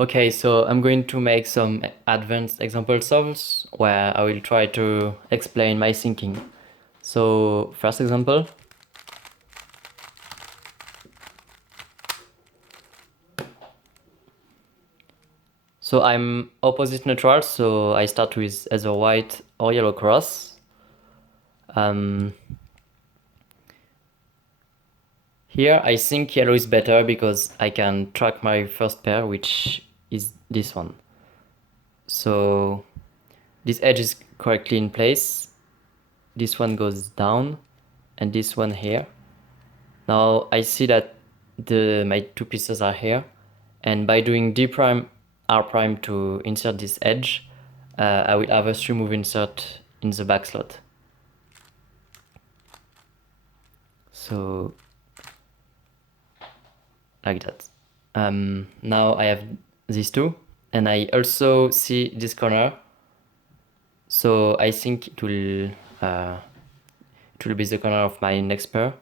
Okay, so I'm going to make some advanced example solves where I will try to explain my thinking. So first example. So I'm opposite neutral, so I start with either white or yellow cross. Here I think yellow is better because I can track my first pair, which is this one. So this edge is correctly in place. This one goes down and this one here. Now I see that my two pieces are here, and by doing D prime R prime to insert this edge, I will have a 3 move insert in the back slot. So like that. Now I have these two, and I also see this corner. So I think it will be the corner of my next pair.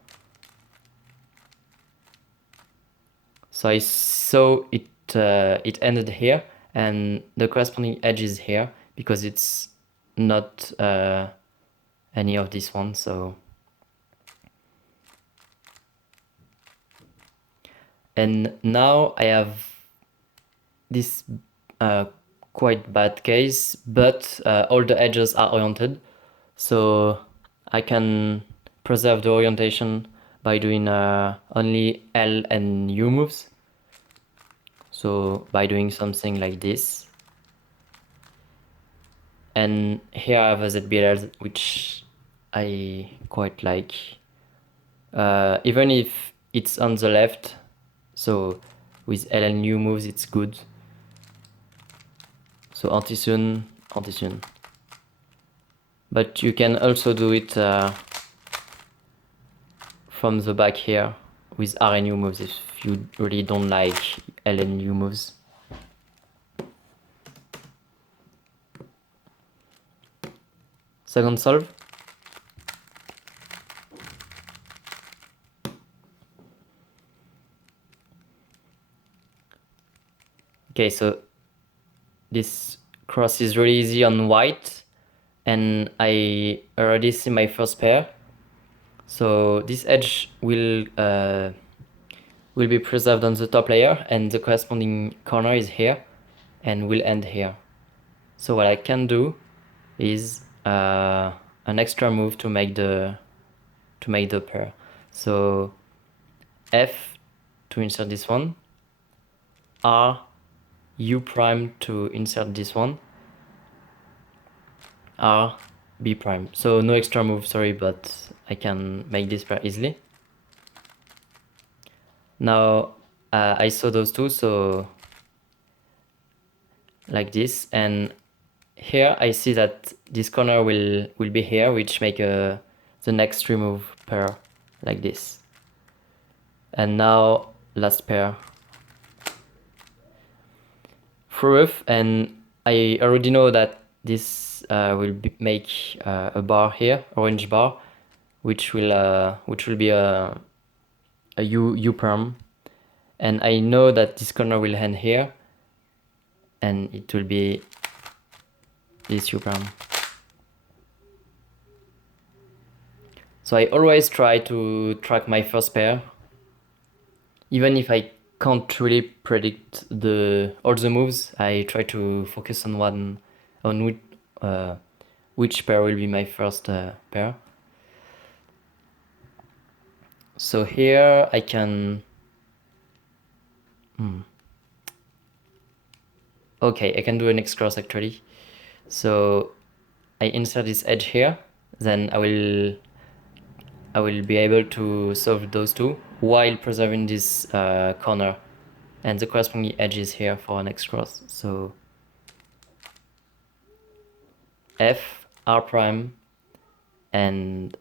So I saw it it ended here, and the corresponding edge is here because it's not any of this one. So, and now I have this quite bad case, but all the edges are oriented, so I can preserve the orientation by doing only L and U moves. So by doing something like this. And here I have a ZBLL, which I quite like. Even if it's on the left, so with L and U moves it's good. So anti-sun. But you can also do it from the back here with R and U moves if you really don't like L and U moves. Second solve. Okay, so this cross is really easy on white, and I already see my first pair. So this edge will be preserved on the top layer, and the corresponding corner is here and will end here. So what I can do is an extra move to make the pair. So F to insert this one, R, U prime to insert this one, R, B prime. So no extra move, sorry, but I can make this pair easily. Now I saw those two, so like this, and here I see that this corner will be here, which make the next remove pair like this. And now last pair through roof, and I already know that this will make a bar here, orange bar, which will be a U perm, and I know that this corner will end here, and it will be this U perm. So I always try to track my first pair, even if I can't really predict all the moves. I try to focus on which pair will be my first pair. So here I can okay, I can do an X cross actually. So I insert this edge here, then I will be able to solve those two while preserving this corner, and the corresponding edge is here for an X cross. So F, R prime, and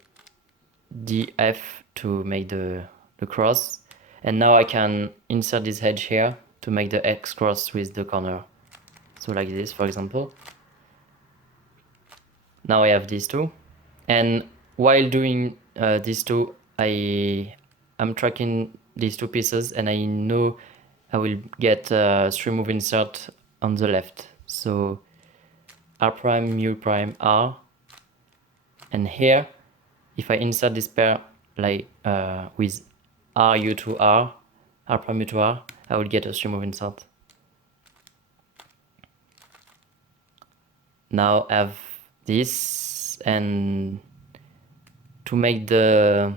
DF to make the cross. And now I can insert this edge here to make the X cross with the corner. So like this, for example. Now I have these two. And while doing these two, I'm tracking these two pieces, and I know I will get 3 move insert on the left. So R prime, U prime, R, and here, if I insert this pair like with R, U to R, R prime, U to R, I will get a 3 move insert. Now I have this, and to make the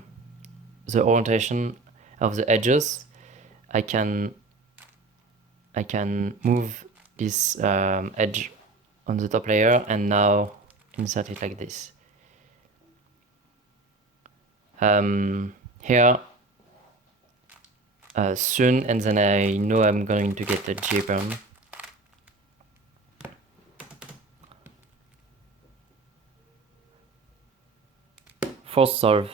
orientation of the edges, I can move this edge on the top layer and now insert it like this. Here soon, and then I know I'm going to get a J-burn. Force solve.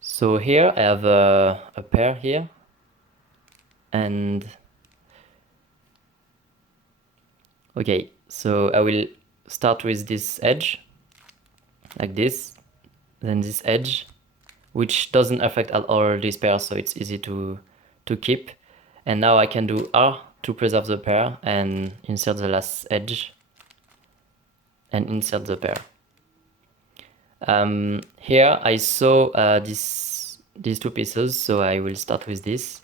So here I have a pair here, and okay, so I will start with this edge, like this, then this edge, which doesn't affect at all this pair, so it's easy to keep. And now I can do R to preserve the pair and insert the last edge and insert the pair. Here I saw these 2 pieces, so I will start with this.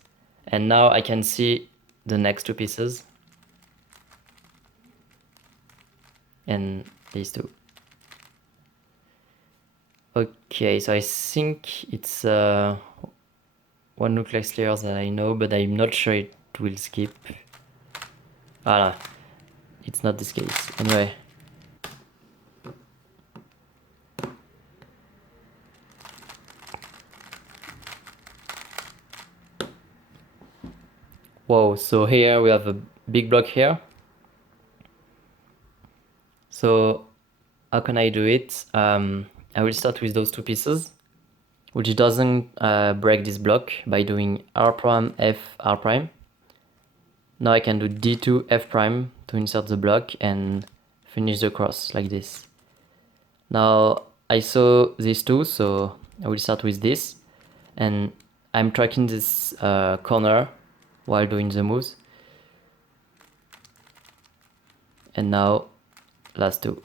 And now I can see the next 2 pieces and these 2. Okay, so I think it's one nucleus layer that I know, but I'm not sure it will skip. Ah, it's not this case. Anyway. Whoa, so here we have a big block here. So how can I do it? I will start with those 2 pieces, which doesn't break this block by doing R prime, F, R prime. Now I can do D2, F prime to insert the block and finish the cross like this. Now I saw these 2, so I will start with this, and I'm tracking this corner while doing the moves. And now last 2.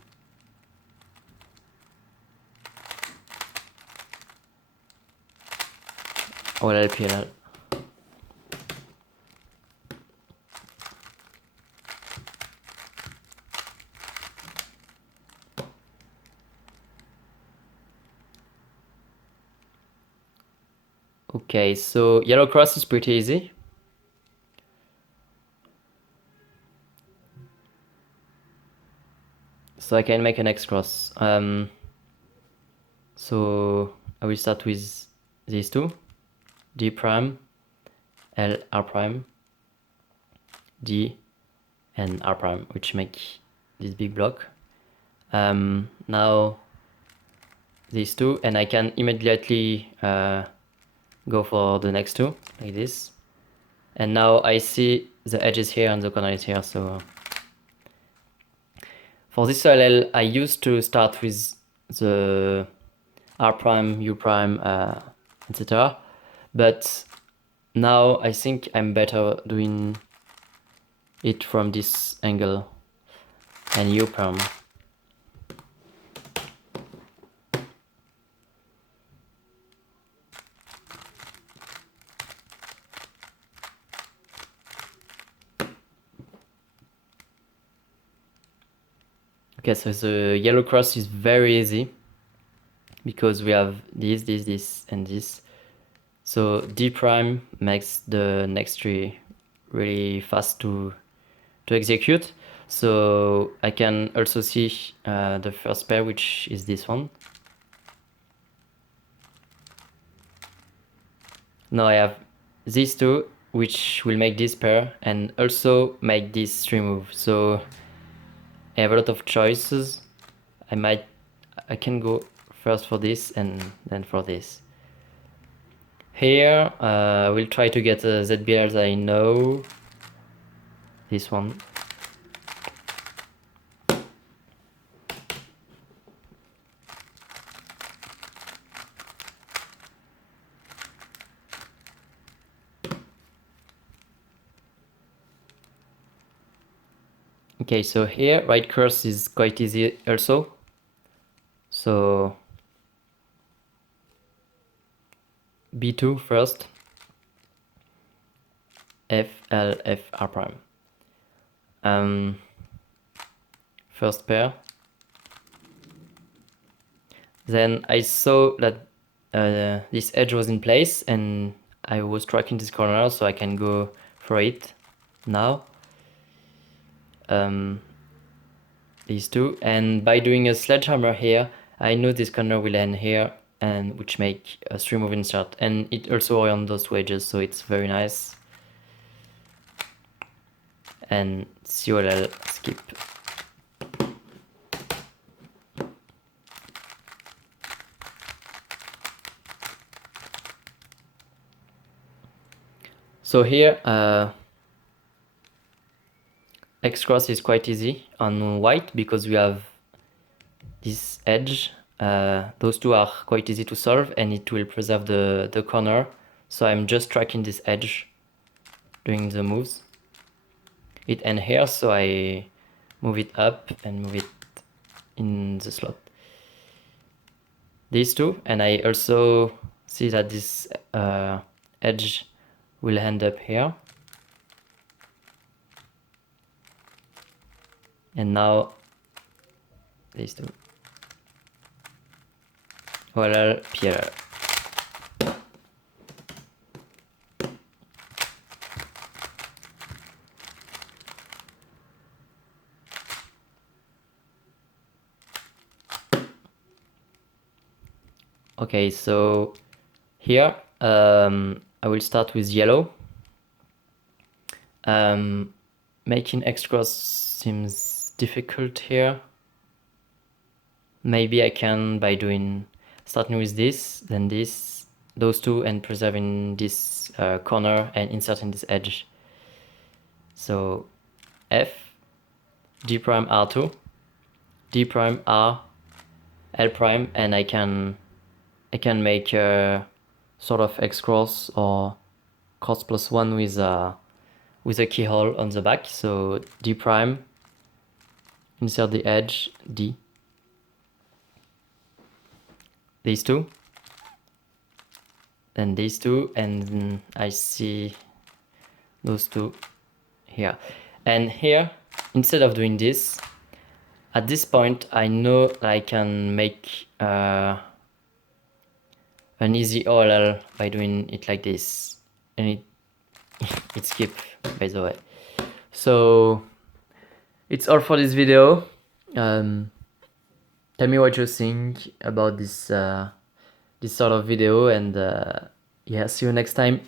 OLL PLL. Okay, so yellow cross is pretty easy. So I can make an X cross. So I will start with these 2, D prime, L, R prime, D, and R prime, which make this big block. Now these 2, and I can immediately go for the next 2, like this. And now I see the edges here and the corner is here, so for this OLL, I used to start with the R prime, U prime, etc. But now I think I'm better doing it from this angle and U prime. Okay, so the yellow cross is very easy because we have this, and this. So D prime makes the next 3 really fast to execute. So I can also see the first pair, which is this one. Now I have these 2, which will make this pair and also make this 3 move. So I have a lot of choices. I can go first for this and then for this. Here we'll try to get a ZBL that I know. This one. Okay, so here right cross is quite easy also. So B2 first, F, L, F, R prime. First pair. Then I saw that this edge was in place and I was tracking this corner, so I can go for it now. These two, and by doing a sledgehammer here, I know this corner will end here, and which make a 3-move insert, and it also orients those wedges, so it's very nice. And COLL skip. So here, X cross is quite easy on white because we have this edge. Those two are quite easy to solve and it will preserve the corner. So I'm just tracking this edge doing the moves. It ends here, so I move it up and move it in the slot. These two, and I also see that this edge will end up here. And now these two. OLL, PLL. Okay, so here I will start with yellow. Making X cross seems difficult here. Maybe I can by starting with this, then this, those two, and preserving this corner and inserting this edge. So F, D prime R2, D prime R, L prime, and I can make a sort of X cross or cross plus one with a keyhole on the back. So D prime, insert the edge, D. These two, then these two, and I see those two here. And here, instead of doing this, at this point, I know I can make an easy OLL by doing it like this. And it skipped, by the way. So, it's all for this video. Tell me what you think about this sort of video, and yeah, see you next time.